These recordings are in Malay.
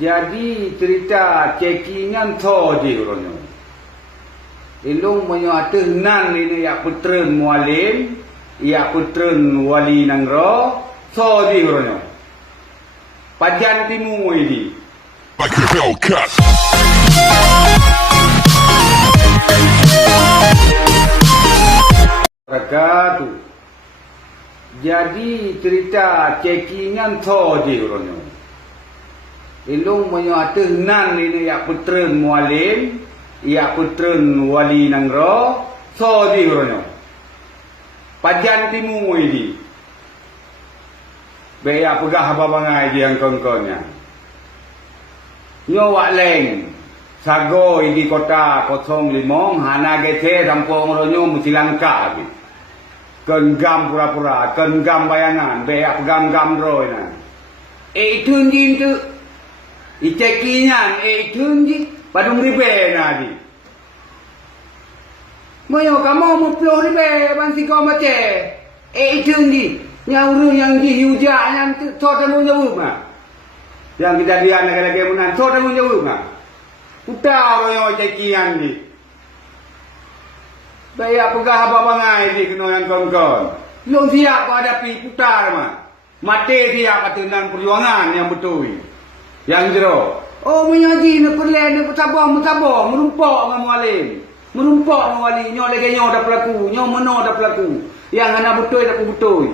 Jadi cerita cekingan tho je orangnya. Ilung menyatu nan ini ya putren mualim, ya putren wali nangro, tho je orangnya. Pajan timu ini. Like a Hellcat. Rakatu. Jadi cerita cekingan tho je orangnya. Ilung menyatu nan ini ya putren mualim, ya putren wali nangro, tho je orangnya. Pajan timu ini. Baya pegah babangai dia yang kongkonya. Nyo wak leng sago di kota 05 hana gete kampung ronyo mesti langka bi. Kenggam pura-pura, kenggam bayangan, baya pegam-gam roy na. Tunjin tu icekinyan tunji padung ribe na di. Moyo kamu muploh ribe bansi kau mace. Tunji yang urung yang dihujak yang totemu jauh mah. Yang kita lihat negara-negara munan totemu jauh mah. Putar royo cekian di. Bayak pegah apa-apa di kena yang kawan-kawan. Belum siap hadapi putar mah. Mati siap atunan perjuangan yang betul. Yang jero. Oh menyaji nak perlahan nak bersabar, merumpak dengan mualim. Merumpak dengan wali, nyo lagi nyo dah pelaku, nyo meno dah pelaku. Yang anak betul dah betul.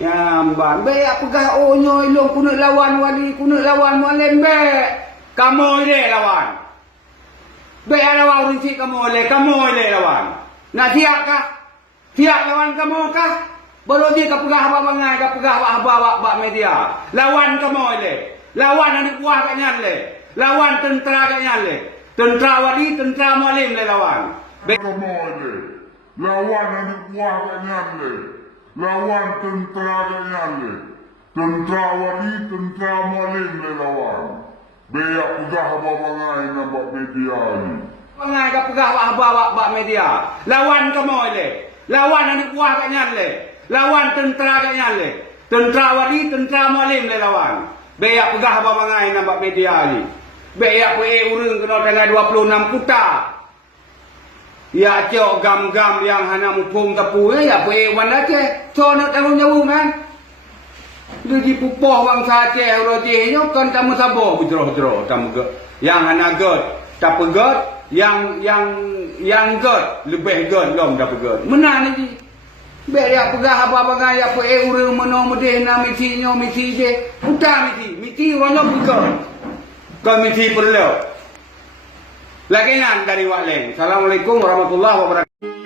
Ya mbak, baik pegah oh nyo ilung kuno lawan wali, kuno lawan mualim baik. Kamu ile lawan. Baik ada lawan rinci kamu ile lawan. Nak siap kah? Siap lawan kamu kah? Baru dia pegah apa bangai, pegah apa media. Lawan kamu ile. Lawan anak buah kat nyalle. Lawan tentera kat nyalle. Tentera wali, tentera mualim le lawan. Kamu ile. Lawan anak buah kat nyalle. Lawan tentera kayale, tentera wali, tentera mualim le lawan. Beyak pegah apa-apa nampak media ni. Bangai ka pegah apa media. Lawan kamu ile. Lawan anak buah kat nyalle. Lawan tentera kat nyalle. Tentera wali, tentera mualim le lawan. Beyak pegah apa-apa nampak media ni. Beyak urung kena dengan 26 kuta. Ya cok gam-gam yang hana mupung tepu ya wan Aceh. So nak tanggung jawab kan. Jadi pupoh bangsa Aceh roje nyo kan tamu sabo bujroh-jroh tamu ge. Yang hana god, tak pegot, yang god lebih god lom dak pegot. Menan ni. Ber ya pegah apa-apa ya urang meno medeh na miti nyo miti je. Utang miti ronyo pegot. Kan miti perlu. Lakinan dari Wak Leng. Assalamualaikum warahmatullahi wabarakatuh.